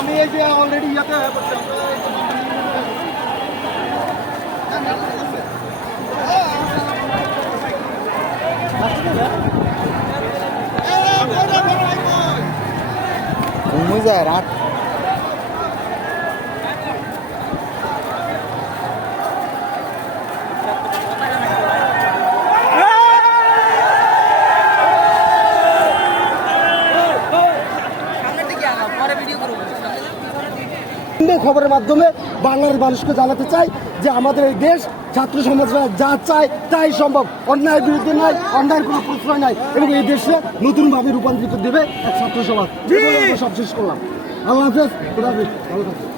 আমি এই যে অলরেডি ইয়াতে হয়ে পড়ছি ঘুমে যায় রাত খবরের মাধ্যমে বাংলার মানুষকে জানাতে চাই যে আমাদের এই দেশ ছাত্র সমাজরা যা চায় তাই সম্ভব। অন্যায়ের বিরুদ্ধে নাই, অন্যায়ের কোনো প্রশ্রয় নাই এবং এই দেশে নতুনভাবে রূপান্তরিত দেবে এক ছাত্র সমাজ। সব শেষ করলাম। আল্লাহ হাফেজ। ভালো থাকবেন।